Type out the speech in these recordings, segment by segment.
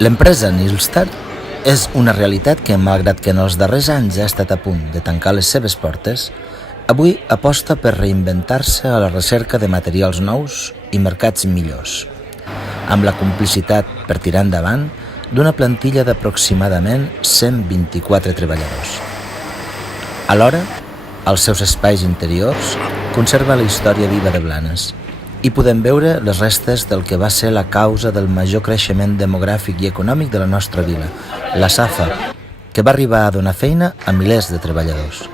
L'empresa Nilstar és una realitat que, malgrat que en els darrers anys ha estat a punt de tancar les seves portes, avui aposta per reinventar-se a la recerca de materials nous i mercats millors, amb la complicitat per tirar endavant d'una plantilla d'aproximadament 124 treballadors. Alhora, als seus espais interiors conserva la història viva de Blanes i podem veure les restes del que va ser la causa del major creixement demogràfic i econòmic de la nostra vila, la Safa, que va arribar a donar feina a milers de treballadors.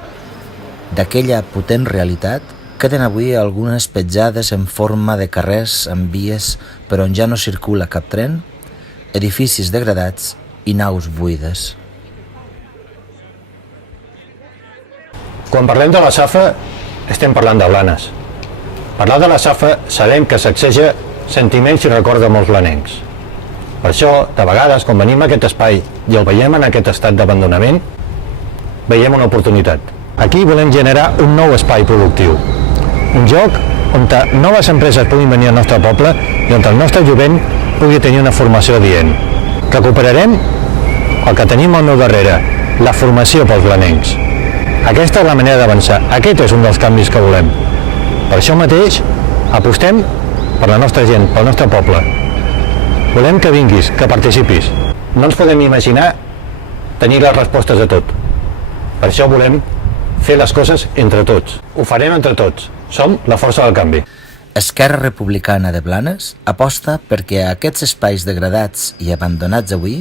D'aquella potent realitat queden avui algunes petjades en forma de carrers amb vies per on ja no circula cap tren, edificis degradats i naus buides. Quan parlem de la Safa, estem parlant de Blanes. Parlar de la Safa sabem que sacseja sentiments i records de molts blanencs. Per això, de vegades, quan venim a aquest espai i el veiem en aquest estat d'abandonament, veiem una oportunitat. Aquí volem generar un nou espai productiu. Un lloc on noves empreses puguin venir al nostre poble i on el nostre jovent pugui tenir una formació adient. Recuperarem el que tenim al meu darrere, la formació pels blanencs. Aquesta és la manera d'avançar. Aquest és un dels canvis que volem. Per això mateix apostem per la nostra gent, pel nostre poble. Volem que vinguis, que participis. No ens podem imaginar tenir les respostes a tot. Per això volem fer les coses entre tots. Ho farem entre tots. Som la força del canvi. Esquerra Republicana de Blanes aposta perquè aquests espais degradats i abandonats avui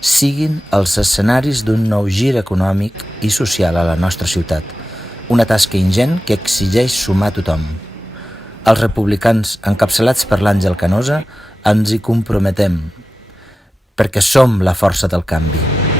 siguin els escenaris d'un nou gir econòmic i social a la nostra ciutat, una tasca ingent que exigeix sumar tothom. Els republicans, encapçalats per l'Àngel Canosa, ens hi comprometem, perquè som la força del canvi.